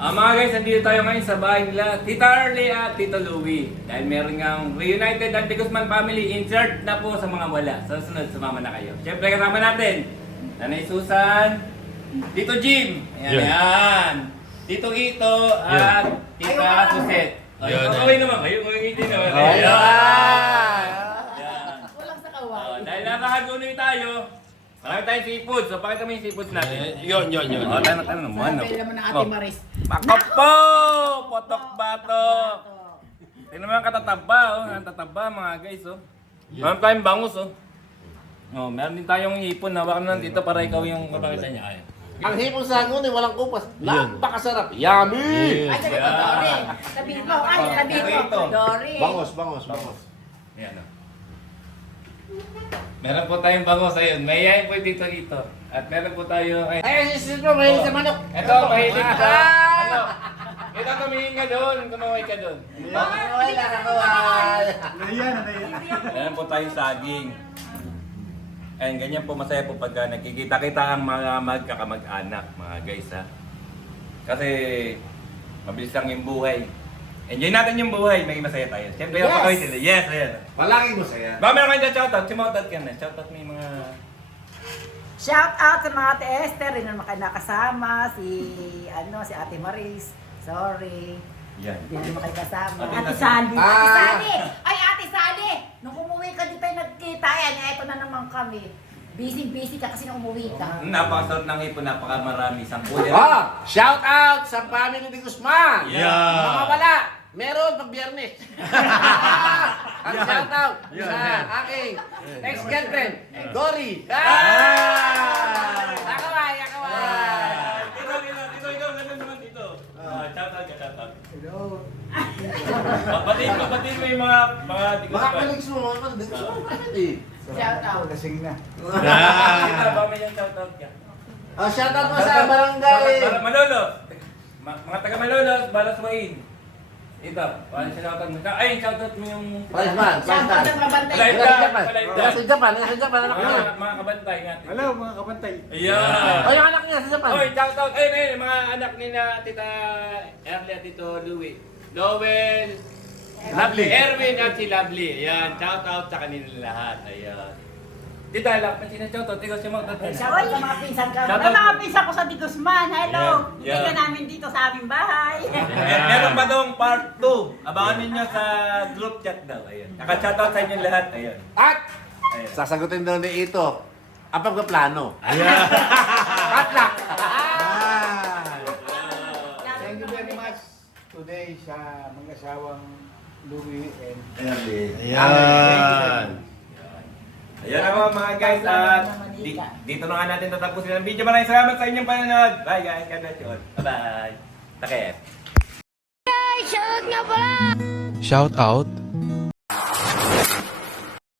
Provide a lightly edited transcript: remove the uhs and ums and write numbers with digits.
Mga guys, nandito tayo ngayon sa bahay nila Tita Arlie at Tito Louie. Dahil meron ngang reunited ang Guzman family, insert na po sa mga wala. Sa sunod, sumama na kayo. Siyempre kasama natin, Nanay Susan, Tito Jim, ayan. Tito Ito at Tita Suset. Okay naman, kayo ngiti naman. Walang sa kaway. Dahil nakahagunoy tayo, marami tayong seafood. So pakita mo yung seafood natin. Yun. Tayo naman. Pera mo ng Ate Maris. Pakapo! Potok-batok! Tingnan mo ang katataba, ang tataba mga guys, Meron tayong bangus, meron din tayong hipon. Hawakan mo lang dito para ikaw yung kapakita niya. Ay. Ang hipon sa hangin walang kupas. Napakasarap. Yummy! Ay, sabi ko, Dory. Sabihin mo, sabihin mo. Dory. Bangos. Ayan, Meron po tayong bangus, ayun. May yayin po dito. At meron po tayo, Ay, sisid mo, mahilig sa manok. Ito, mahilig ka. Ito, tumingin ka doon. Kumaway ka doon. Wala na kawal. Meron po tayong saging. Ayun, ganyan po masaya po pagka nagkikita-kita ang mga magkakamag-anak, mga guys, Kasi, mabilis lang yung buhay. Enjoy natin yung buhay, maging masaya tayo. Siyempre, Yes! kapag sila. Yes, ayan. Palagi mo saya. Baka meron kayo dyan shoutout. Sumoutout ka na. Shoutout mo yung mga... Shout out sa mga Ate Esther, rin naman kayo nakasama, si Ate Maris. Sorry. Yan. Hindi naman kayo kasama. Ate Ate Sally. Sally. Ate Sally! Ay, Ate Sally! Nung umuwi ka, di tayo nagkita. Yan, eto na naman kami. Busy ka kasi nung umuwi ka. Napakasarap ng hipon, napakamarami. Sangkulin. Shout out sa family ni Guzman. Yeah. Mga wala. Meron pag biyernes. Ang shout out sa aking ex-girlfriend, Dory. Akaway. Dito, ganun naman dito. Shoutout ka, shoutout. Hello. Batiin mo yung mga Mga kaligs mo, Shout out. Lasing na. Ba may yung shoutout ka? Shout out mo sa barangay. Malolo. Mga taga Malolo, Balaswain. Ito, paano shoutout mo? Ay, shoutout mo yung... Palisman. Shout out sa mga bantay. Nasa Japan anak niya. Mga kabantay natin. Hello mga kapantay. Ayan. O yung anak niya sa Japan. Oy, shoutout. Ayun, mga anak ni na Tita Erly at Tito Louie. Noel, Erwin at si Lovely. Ayan, shoutout sa kanila lahat. Ayan. Tita, lahat na sinashoutout. Ikaw siya mga Shout out sa mga pinsan ka. Shout May out. mga pinsa ko sa Di Guzman. Hello! Yeah. Hindi ka namin dito sa aming bahay. Meron pa daw part 2. Abangan ninyo sa group chat daw. Ayan. Naka-shoutout sa inyo lahat. Ayan. At Ayan. sasagutin daw ni ito. Apag ka plano. Ayan. Patlak. Thank you very much today sa mag-asawang Louie and Ayan. Ayan ako mga guys. At dito na nga natin tatapusin ang video. Maraming salamat sa inyong panonood. Bye guys. God bless you all. Bye-bye. Takip. Shout out